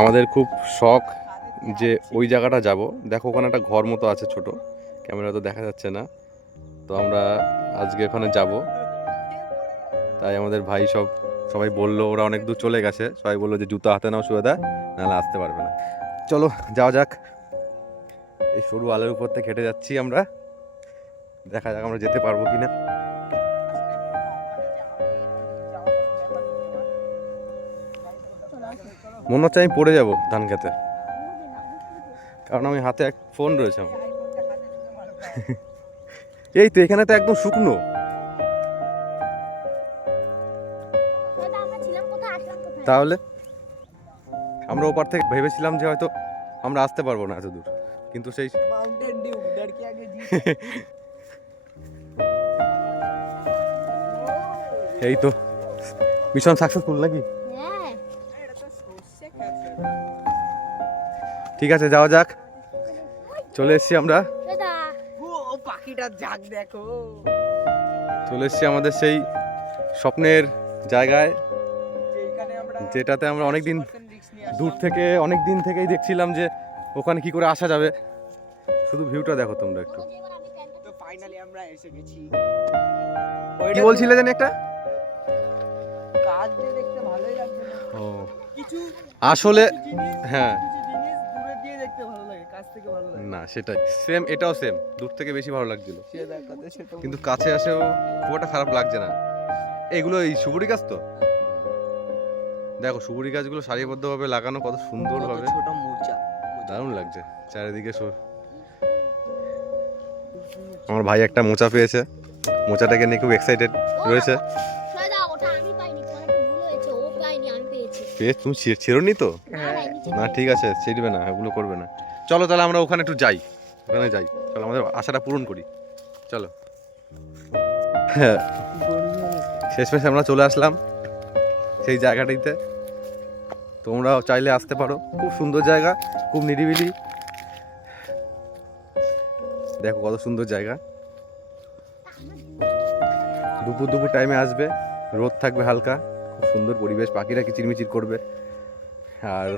আমাদের খুব শখ যে ওই জায়গাটা যাব। দেখো ওখানে একটা ঘর মতো আছে ছোট, ক্যামেরা তো দেখা যাচ্ছে না। তো আমরা আজকে ওখানে যাব। তাই আমাদের ভাই সবাই বললো, ওরা অনেক দূর চলে গেছে, সবাই বললো যে জুতো হাতে নাও সুবিধা, নাহলে আসতে পারবে না। চলো যাওয়া যাক। এই সরু আলের উপর থেকে হেঁটে যাচ্ছি আমরা, দেখা যাক আমরা যেতে পারবো কিনা। মনে হচ্ছে আমি পড়ে যাবো ধান খেতে, কারণ আমি হাতে এক ফোন রয়েছে আমার। এই তো এখানে তো একদম শুকনো। তাহলে আমরা ওপার থেকে ভেবেছিলাম যে হয়তো আমরা আসতে পারবো না এত দূর, কিন্তু সেই এই তো মিশন সাকসেসফুল নাকি? ঠিক আছে যাওয়া যাক। চলে এসেছি আমরা, চলে এসেছি আমাদের সেই স্বপ্নের জায়গায়, যেটাতে আমরা অনেকদিন দূর থেকে অনেক দিন থেকেই দেখছিলাম যে ওখানে কি করে আসা যাবে। শুধু ভিউটা দেখো তোমরা একটু। তো ফাইনালি আমরা এসে গেছি। কি বলছিলে জানি একটা? কাজ দিয়ে দেখতে ভালোই লাগছে না। ও কিছু আসলে হ্যাঁ, কিছু জিনিস দূরে দিয়ে দেখতে ভালো লাগে, কাছ থেকে ভালো লাগে না সেটাই সেম, এটাও সেম, দূর থেকে বেশি ভালো লাগছিল, সে দেখাতে সেটা কিন্তু কাছে আসেও খুব একটা খারাপ লাগছে না। এগুলো এই সুপুরি গাছ তো, দেখো সুপুরি গাছগুলো সারিবদ্ধভাবে লাগানো, কত সুন্দর ভাবে, ছোট মোচা দারুণ লাগছে চারিদিকে। আমার ভাই একটা মোচা পেয়েছে, মোচাটাকে নিয়ে খুব এক্সাইটেড রয়েছে। তুমি ছেড়োনি তো? না ঠিক আছে, ছিড়বে না, এগুলো করবে না। চলো তাহলে আমরা ওখানে একটু যাই, ওখানে যাই, চলো আমাদের আশাটা পূরণ করি, চলো। হ্যাঁ, শেষমেশ আমরা চলে আসলাম সেই জায়গাটিতে। তোমরাও চাইলে আসতে পারো, খুব সুন্দর জায়গা, খুব নিরিবিলি। দেখো কত সুন্দর জায়গা। দুপুর দুপুর টাইমে আসবে, রোদ থাকবে হালকা, খুব সুন্দর পরিবেশ, পাখিরা কিচিরমিচির করবে, আর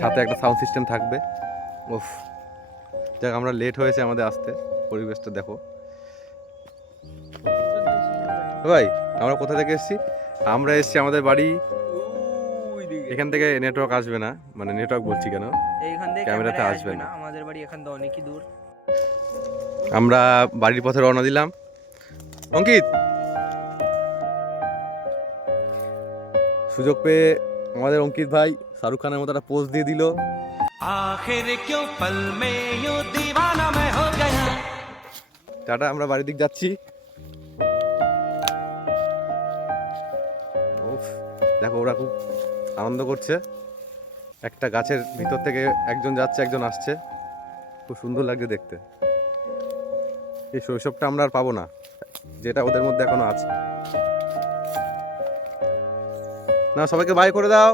সাথে একটা সাউন্ড সিস্টেম থাকবে। উফ, যাক আমরা লেট হয়েছে আমাদের আসতে, পরিবেশটা দেখো। ভাই আমরা কোথা থেকে এসেছি? আমরা এসেছি আমাদের বাড়ি, এখান থেকে নেটওয়ার্ক আসবে না, মানে নেটওয়ার্ক বলছি কেন, এইখান থেকে ক্যামেরাতে আসবে না। আমাদের বাড়ি এখান থেকে অনেকই দূর। আমরা বাড়ির পথে রওনা দিলাম। অঙ্কিত, সুযোগ পেয়ে আমাদের অঙ্কিত ভাই শাহরুখ খানের মতো একটা পোজ দিয়ে দিল। आखिर क्यों पल में यूं दीवाना मैं हो गया। টাটা, আমরা বাড়ির দিক যাচ্ছি। উফ, দেখো ওরা খুব আনন্দ করছে, একটা গাছের ভিতর থেকে একজন যাচ্ছে একজন আসছে, খুব সুন্দর লাগছে দেখতে। এই শৈশবটা আমরা আর পাবো না, যেটা ওদের মধ্যে এখনো আছে। না সবাইকে বাই করে দাও।